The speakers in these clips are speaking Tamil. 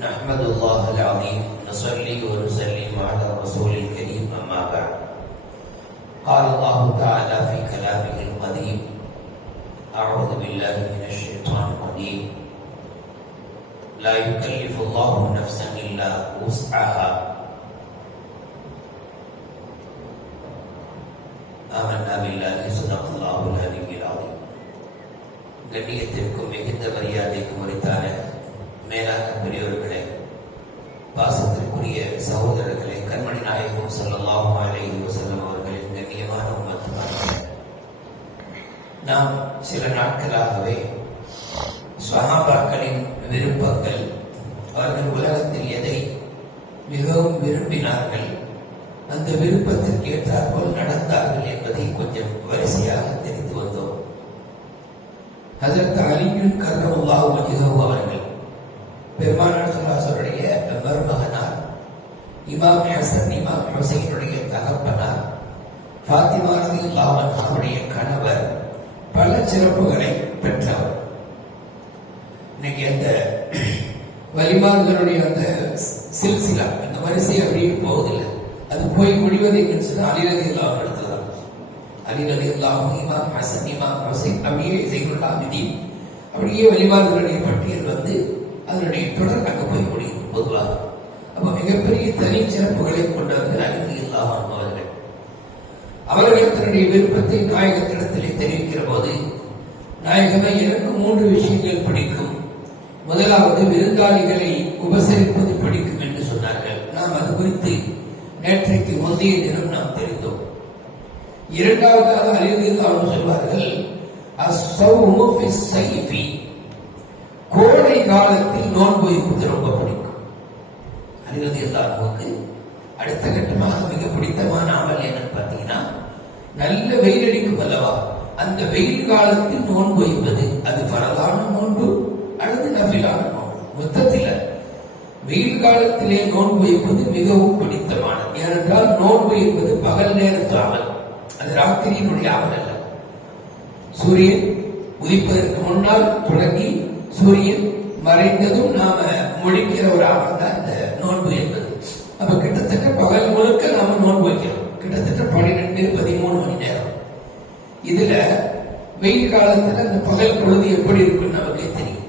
نحمد الله العظيم نصلي ونسلم على الرسول الكريم أما بعد قال الله تعالى في كلامه القديم أعوذ بالله من الشيطان الرجيم لا يكلف الله نفسا إلا وسعها آمنا بالله صدق الله العلي العظيم கண்ணியத்திற்கும் மிகுந்த மரியாதைக்கும் உரித்தான மேலான பெரியோர்களே, பாசத்திற்குரிய சகோதரர்களே, கண்மணி நாயகம் ஸல்லல்லாஹு அலைஹி வஸல்லம் அவர்களின் கண்ணியமான உம்மத்துமார்களே, நாம் சில நாட்களாகவே சஹாபாக்களின் விருப்பங்கள், அவர்கள் உலகத்தில் எதை மிகவும் விரும்பினார்கள், அந்த விருப்பத்திற்கு ஏற்றாற்போல் நடந்தார்கள் என்பதை கொஞ்சம் வரிசையாக தெரிந்து வந்தோம். ஹஜ்ரத் அலி கர்ரமல்லாஹு வஜ்ஹஹு அவர்கள் பெருமானார் ஸல்லல்லாஹு மருமகனார், இமாம் ஹசன் இமாம் ஹுசைனுடைய தகப்பனார், ஃபாத்திமா ரலியல்லாஹு அன்ஹாவுடைய கணவர், பல சிறப்புகளை பெற்றவர். இன்னைக்கு அந்த வலிமார்களுடைய அந்த சில்சிலா, அந்த வரிசை அப்படியே போவதில்லை. அது போய் முடிவதை அலி ரலியல்லாஹு அன்ஹு எடுத்ததான். அலி ரலியல்லாஹு அன்ஹு, இமாம் ஹசன் இமாம் ஹுசைன், அப்படியே ஸைனுல் ஆபிதீன், அப்படியே வலிமார்களுடைய பட்டியல் வந்து அதனுடைய தொடர் அங்க போய் முடியும் பொதுவாக. அப்ப மிகப்பெரிய தனி சிறப்புகளை கொண்டவர்கள் அலி ரலியல்லாஹு அன்ஹு அவர்கள். அவர்கள் தன்னுடைய விருப்பத்தை நாயகத்திடத்திலே தெரிவிக்கிற போது, நாயகமே, எனக்கு 3 விஷயங்கள் பிடிக்கும். முதலாவது, விருந்தாளிகளை உபசரிப்பது பிடிக்கும் என்று சொன்னார்கள். நாம் அது குறித்து நேற்றைக்கு முந்தைய தினம் நாம் தெரிந்தோம். இரண்டாவதாக அலி ரலியல்லாஹு அன்ஹு சொல்வார்கள், அஸ்ஸௌமு ஃபிஸ்ஸைஃபி, கோடை காலத்தில் நோன்பு வைப்பது ரொம்ப பிடிக்கும். அலி ரலியல்லாஹு அன்ஹுவுக்கு அடுத்த கட்டமாக மிக பிடித்தமான அமல் என்னன்னு பார்த்தீங்கன்னா, நல்ல வெயில் அடிக்கும் அல்லவா, அந்த வெயில் காலத்தில் நோன்பு வைப்பது. அது ஃபரலான நோன்பு அல்லது நஃபிலான நோன்பு, மொத்தத்தில் வெயில் காலத்திலே நோன்பு வைப்பது மிகவும் பிடித்தமானது. ஏனென்றால் நோன்பு என்பது பகல் நேரத்து அமல், அது ராத்திரியினுடைய அமல் அல்ல. சூரியன் உதிப்பதற்கு முன்னால் தொடங்கி சூரியன் மறைந்ததும் நாம முடிக்கிற ஒரு அமல் தான் இந்த நோன்பு என்பது. அப்ப கிட்டத்தட்ட பகல் முழுக்க நாம நோன்பு வைக்கிறோம், கிட்டத்தட்ட 12-13 மணி நேரம். இதுல வெயில் காலத்துல அந்த பகல் பொழுது எப்படி இருக்குன்னு நமக்கே தெரியும்.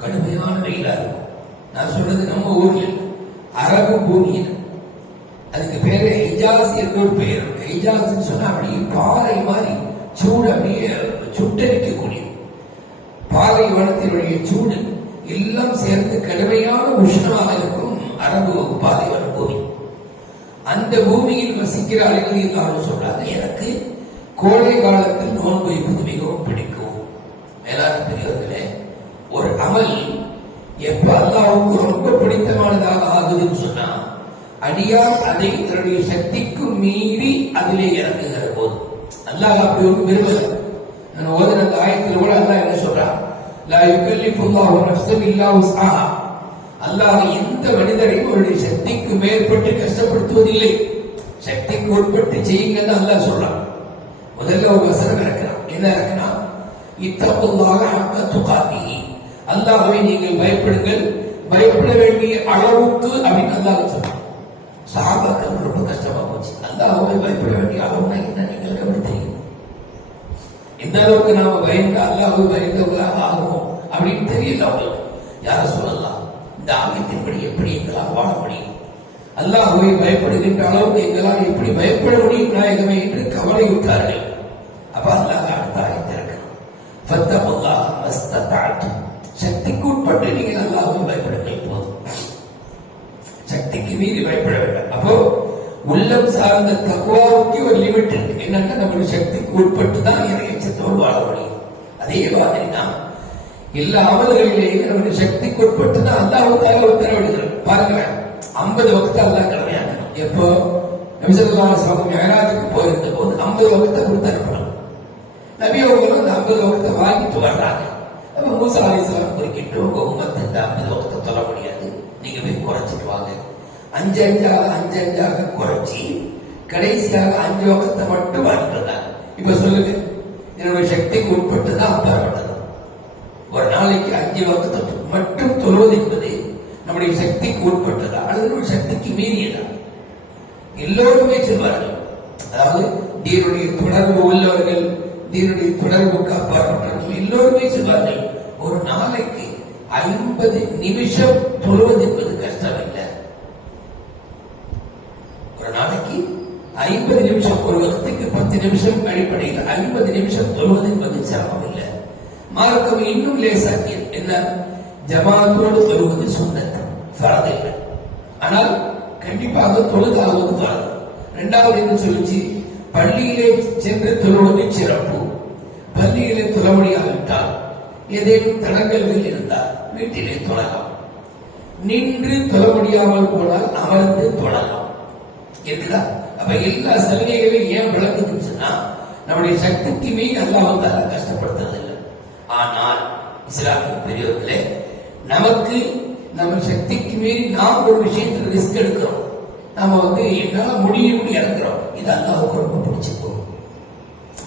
கடுமையான வெயிலா இருக்கும். நான் சொல்றது நம்ம ஊரில் அரபு பூமியில், அதுக்கு பேரு ஹிஜாஸ் என்று ஒரு பெயர். ஹிஜாஸ் சொன்னா அப்படியே பாறை மாதிரி சூடு, அப்படியே சுட்டரிக்கக்கூடிய பாலைவனத்தினுடைய சூடு எல்லாம் சேர்ந்து கடுமையான உஷ்ணமாக இருக்கும் அரபு பாலைவன பூமி. அந்த பூமியில் வசிக்கிற அலி ரலியல்லாஹு அன்ஹு சொல்றாங்க, எனக்கு கோடை காலத்தில் நோன்பு வைப்பது மிகவும் பிடிக்கும். மேலான பெரியவர்களே, ஒரு அமல் எப்ப அல்லாஹ்வுக்கு ரொம்ப பிடித்தமானதாக ஆகுதுன்னு சொன்னா, அடியார் அதை தன்னுடைய சக்திக்கு மீறி அதிலே இறங்குகிற போது. அல்லாஹ் அப்படி ஒன்று விரும்பல. நான் ஓதின அந்த ஆயத்தில் கூட அல்லாஹ் என்ன சொல்றான், லா யுகல்லிஃபுல்லாஹு நஃப்ஸன் இல்லா வஸ்ஆஹா, அல்லாஹ் எந்த மனிதரையும் அவருடைய சக்திக்கு மேற்பட்டு கஷ்டப்படுத்துவதில்லை. சக்திக்கு உட்பட்டு செய்யுங்கன்னு அல்லாஹ் சொல்றான். முதல்ல ஒரு வசனம் இறக்கிறான். என்ன இறக்கிறான்? இத்தகுல்லாஹ ஹக்க துகாத்திஹி, அல்லாஹ்வை நீங்கள் பயப்படுங்கள், பயப்பட வேண்டிய அளவுக்கு அப்படின்னு அல்லாஹ் சொல்றான். சஹாபாக்கள் ரொம்ப கஷ்டமா போச்சு. அல்லாஹ்வை பயப்பட வேண்டிய அளவுனா என்ன எங்களுக்கு எப்படி தெரியும்? எந்த அளவுக்கு நாம பயந்து அல்லாஹ்வை பயந்தவர்களாக ஆகுவோம் அப்படின்னு தெரியல அவங்களுக்கு. யார சொல்லலாம், இந்த ஆயத்தின்படி எப்படி எங்களால் வாழ முடியும், அல்லாஹ்வை பயப்படுகின்ற அளவுக்கு எங்களால் எப்படி பயப்பட முடியும் நாயகமே என்று கவலை விட்டார்கள். அப்ப அல்லாஹ் அடுத்த ஆயத்தை இருக்கிறான், ஃபத்தகுல்லாஹ மஸ்ததஅதும், சக்திக்கு உட்பட்டு நீங்கள் அல்லாஹ்வை பயப்படுங்கள் போதும், சக்திக்கு மீறி பயப்பட வேண்டாம். அப்போ உள்ளம் சார்ந்த தக்வாவுக்கு ஒரு லிமிட் இருக்கு. என்னன்னா, நம்மளுடைய சக்திக்கு உட்பட்டு தான் இறையச்சத்தோடு வாழ முடியும். அதே மாதிரி தான் எல்லா அமல்களிலேயும் நம்முடைய சக்திக்கு உட்பட்டு தான் அல்லாஹ்வுக்காக உத்தரவிடுகிறோம். பாருங்களேன், 50 வக்த அல்லாஹ் கடமையாக்கணும். எப்போ நபி ஸல்லல்லாஹு அலைஹி வஸல்லம் மிஅராஜுக்கு போயிருந்த போது 50 வக்த கொடுத்து அனுப்பணும். நபி அவர்களும் அந்த 50 வக்த வாங்கிட்டு வர்றாங்க. அப்ப மூசா அலைஹிஸ்ஸலாம் குறுக்கிட்டு, உங்க உம்மத்தை இந்த 50 வக்த சொல்ல முடியாது, நீங்க போய் குறைச்சிட்டு வாங்க. 5 குறைச்சி கடைசியாக 5 வக்த மட்டும் வாங்கிட்டு வந்தாங்க. இப்ப சொல்லுங்க, என்னுடைய சக்திக்கு உட்பட்டு தான் அப்பாற்பட்டது. ஒரு நாளைக்கு 5 வக்த மட்டும் தொழுவது என்பது நம்முடைய சக்திக்கு உட்பட்டதா அல்லது ஒரு சக்திக்கு மீறியதா? எல்லோருமே சொல்வார்கள். அதாவது தீனுடைய தொடர்பு உள்ளவர்கள், தீனுடைய தொடர்புக்கு அப்பாற்பட்டவர்கள் எல்லோருமே சொல்வார்கள், ஒரு நாளைக்கு 50 நிமிஷம் தொழுவது என்பது கஷ்டம் இல்லை. ஒரு நாளைக்கு 50 நிமிஷம், ஒரு வருஷத்துக்கு 10 நிமிஷம் அடிப்படையில் 50 நிமிஷம் தொழுவது என்பது சிரமம் இல்லை. மார்க்கம் இன்னும் லேசாக்கியது. என்ன? ஜமாத்தோடு தொழுவது சுன்னத், ஃபர்து இல்லை. ஆனால் கண்டிப்பாக தொழுதாவது ஃபர்து. இரண்டாவது என்ன சொல்லிச்சு? பள்ளியிலே சென்று தொழுவது சிறப்பு. பள்ளியிலே தொழ முடியாவிட்டால், ஏதேனும் தடங்கல்கள் இருந்தால் வீட்டிலே தொழலாம். நின்று தொழ முடியாமல் போனால் அமர்ந்து தொழலாம். இருக்குதா? அப்ப எல்லா சலுகைகளையும் ஏன் விளக்குதுன்னு சொன்னா, நம்முடைய சக்திக்கு மீறி அல்லாஹ் கஷ்டப்படுத்துறது இல்லை. ஆனால் இஸ்லாமிய பெரியவர்களே, நமக்கு நம்ம சக்திக்கு மீறி நாம் ஒரு விஷயத்துல ரிஸ்க் எடுக்கிறோம். நாம என்னால முடியும் இறங்குறோம். இது அல்லாஹ்வுக்கு ரொம்ப பிடிச்சு போகும்.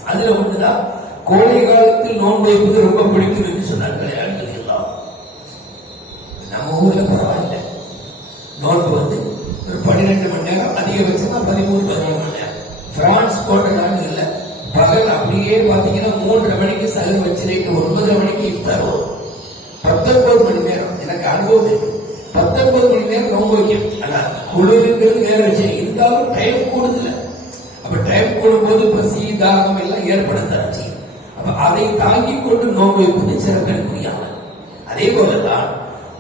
அதுல ஒண்ணுதான் கோடை காலத்தில் நோன்பு வைப்பது ரொம்ப பிடிக்கும் என்று சொன்னார்கள். எல்லாம் நம்ம ஊர்ல பரவாயில்ல, நோன்பு ஒரு 12 மணி நேரம், அதிகபட்சமா 13-14 மணி நேரம். பிரான்ஸ் போன்ற நாடுகள்ல பகல் அப்படியே பாத்தீங்கன்னா 3:30 மணிக்கு சகல் வச்சு 9:30 மணிக்கு இஃப்தார் வரும். 19 மணி நேரம் எனக்கு அனுபவம் இருக்கு. 19 மணி நேரம் நோன்பு வைக்கும். ஆனா குளிர்ங்கிறது வேற விஷயம், இருந்தாலும் டைம் கூடுதல. அப்ப டைம் கூடும்போது பசி தாகம் எல்லாம் ஏற்படுத்தாச்சு. அப்ப அதை தாங்கிக் கொண்டு நோன்பு வைப்பது சிறப்பிற்குரிய அமல். அதே போலதான்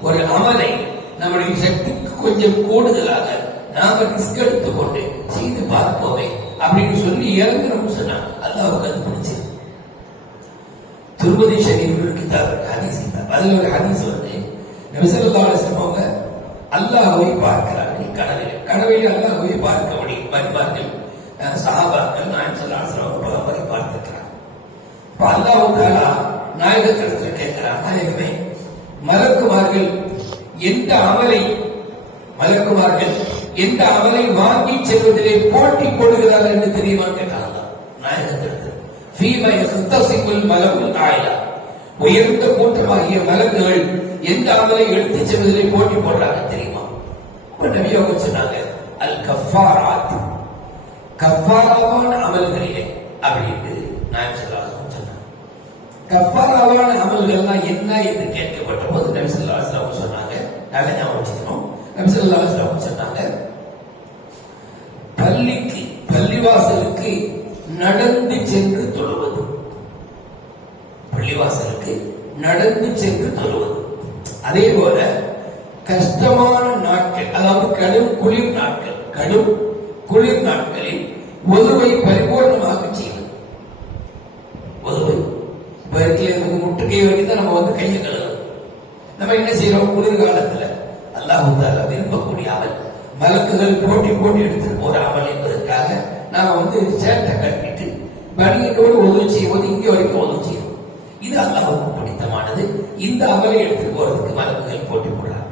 ஒரு அமலை நம்முடைய சக்திக்கு கொஞ்சம் கூடுதலாக நாம ரிஸ்க் எடுத்துக்கொண்டு செய்து பார்ப்போமே அப்படின்னு சொல்லி இறங்குறோம் சொன்னா அல்லாஹ்வுக்கு அது பிடிச்சது. துர்முதி ஷரீஃப் கிதாப், ஹதீஸ் கிதாப். அதுல ஒரு ஹதீஸ் நபி ஸல்லல்லாஹு அலைஹி வஸல்லம் அவங்க அல்லாஹ்வை பார்க்கிறார்கள் கனவிலே. கனவிலே அல்லாஹ்வை பார்க்க வருவார்கள் சஹாபாக்கள். நாயகம் ஸல்லல்லாஹு அலைஹி வஸல்லம் பலமுறை பார்த்திருக்கிறார். இப்ப அல்லாஹ் தஆலா நாயகத்திடத்தில் கேட்கிறார், நாயகமே, மலக்குமார்கள் எந்த அமலை வாங்கி செல்வதிலே போட்டி போடுகிறார்கள் என்று தெரியுமா கேட்டாங்க நாயகத்திற்கு. ஃபீமா யக்தஸிமுல் மலக்குல் ஆயிலா, உயர்ந்த கூட்டமாகிய மலக்குகள் எந்த அமலை எடுத்து செல்வதிலே போட்டி போடுறாங்க தெரியுமா? நபி அவங்க சொன்னாங்க, அல் கஃபாராத், கஃபாராவான அமல்களிலே அப்படின்னு நாயகம் ஸல்லல்லாஹு அலைஹி வஸல்லம் சொன்னாங்க. கஃபாராவான அமல்கள்லாம் என்ன என்று கேட்கப்பட்ட போது நபி ஸல்லல்லாஹு அலைஹி வஸல்லம் சொன்னாங்க, நல்ல ஞாபகம் வச்சுக்கணும். நபி ஸல்லல்லாஹு அலைஹி வஸல்லம் சொன்னாங்க, பள்ளிவாசலுக்கு நடந்து சென்று தொழுவது. பள்ளிவாசலுக்கு நடந்து சென்று தொழுவது. அதே போல கஷ்டமான நாட்கள், அதாவது கடும் குளிர் நாட்களில் ஒதுவை பரிபூர்ணமாக செய்வது. ஒதுவை நமக்கு முட்டுக்கை வரைக்கும் தான் நம்ம கையை கழுவுறோம். நம்ம என்ன செய்யறோம்? குளிர்காலத்துல அல்லாஹ் தஆலா விரும்பக்கூடிய அமல், மலக்குகள் போட்டி எடுத்துட்டு போற அமல் என்பதற்காக நாம சேட்டை கட்டிட்டு பனியனோடு உதவி செய்வது, இங்கே வரைக்கும் உதவி செய்வோம். இது அல்லாஹ்வுக்கு பிடித்தமானது. இந்த அமலை எடுத்து போறதுக்கு மலக்குகள் போட்டி போடுறாங்க.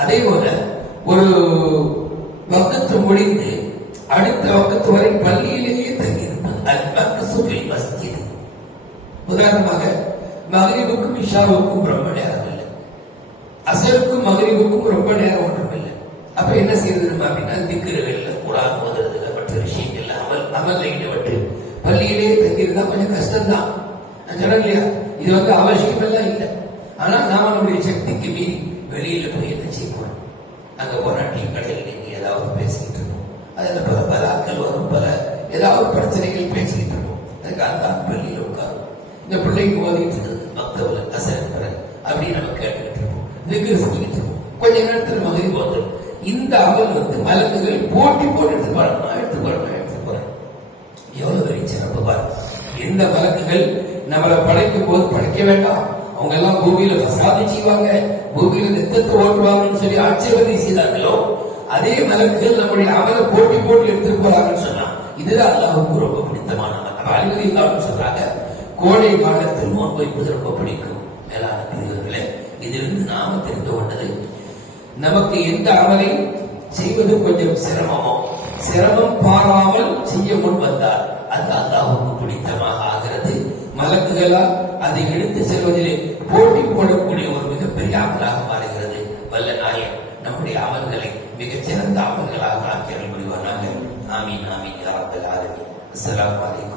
அதே போல ஒரு வக்து முடிந்து அடுத்த வக்து வரை பள்ளியிலேயே தங்கியிருப்பது, அல் மஸ்ஜித். உதாரணமாக மக்ரிபுக்கும் இஷாவுக்கும் ரொம்ப நேரம் இல்லை, அசருக்கும் மக்ரிபுக்கும் ரொம்ப நேரம் ஒன்றும் இல்லை. அப்ப என்ன செய்யறது அப்படின்னா, திக்ருகள், குர்ஆன் ஓதுறதுல மற்ற விஷயங்கள் அமல்ல ஈடுபட்டு பள்ளியிலேயே தங்கியிருந்தா கொஞ்சம் கஷ்டம்தான். நான் சொன்னேன் இல்லையா, இது அவசியம் எல்லாம் இல்லை. ஆனா நாம நம்முடைய சக்திக்கு மீறி வெளியில போய் என்ன செய்யணும்? அங்க போனா டீ கடையில் நீங்க ஏதாவது பேசிக்கிட்டு இருக்கோம், அதுல பல பலாக்கள் வரும், பல ஏதாவது பிரச்சனைகள் பேசிக்கிட்டு இருக்கோம். அதுக்கு அந்த பள்ளியில உட்காரும், இந்த பிள்ளைக்கு ஓதிட்டு இருக்குது மக்தவுல அசர் அப்படின்னு நம்ம கேட்டுக்கிட்டு இருப்போம், திக்ர் செஞ்சுக்கிட்டு இருப்போம். கொஞ்ச நேரத்துல மகிழ்வு வந்துடும். இந்த அமல் மலக்குகள் போட்டி போட்டு எடுத்து போறோம். எவ்வளவு பெரிய சிறப்பு பாருங்க. எந்த மலக்குகள் நம்மளை படைக்கும் போது படைக்க வேண்டாம், அவங்க எல்லாம் பூமியில ஃபசாது செய்வாங்க, பூமியில நித்தத்தை ஓட்டுவாங்கன்னு சொல்லி ஆட்சேபனை செய்தார்களோ, அதே மலக்குகள் நம்முடைய அமலை போட்டி எடுத்துட்டு போறாங்கன்னு சொன்னா இதுதான் அல்லாஹ்வுக்கு ரொம்ப பிடித்தமான அமல். அலிவலில்லாஹு சொல்றாங்க, கோடை காலத்தில் நோன்பு வைப்பது ரொம்ப பிடிக்கும். மேலான பிரிவுகளே, இதிலிருந்து நாம தெரிந்து கொண்டது, நமக்கு எந்த அமலை செய்வது கொஞ்சம் சிரமம் பாராமல் செய்ய முன் வந்தால் அது அல்லாஹ்வுக்கு பிடித்தமாக ஆகிறது. மலக்குகளால் அதை எடுத்து செல்வதிலே போட்டி போடக்கூடிய ஒரு மிகப்பெரிய அமலாக மாறுகிறது. வல்ல நாயகம் மிகச்சிறந்த அமல்களாக ஆக்கியல் புரிவானாக. ஆமீன் ஆமீன் யா ரப்பல் ஆலமீன். அஸ்ஸலாமு அலைக்கும்.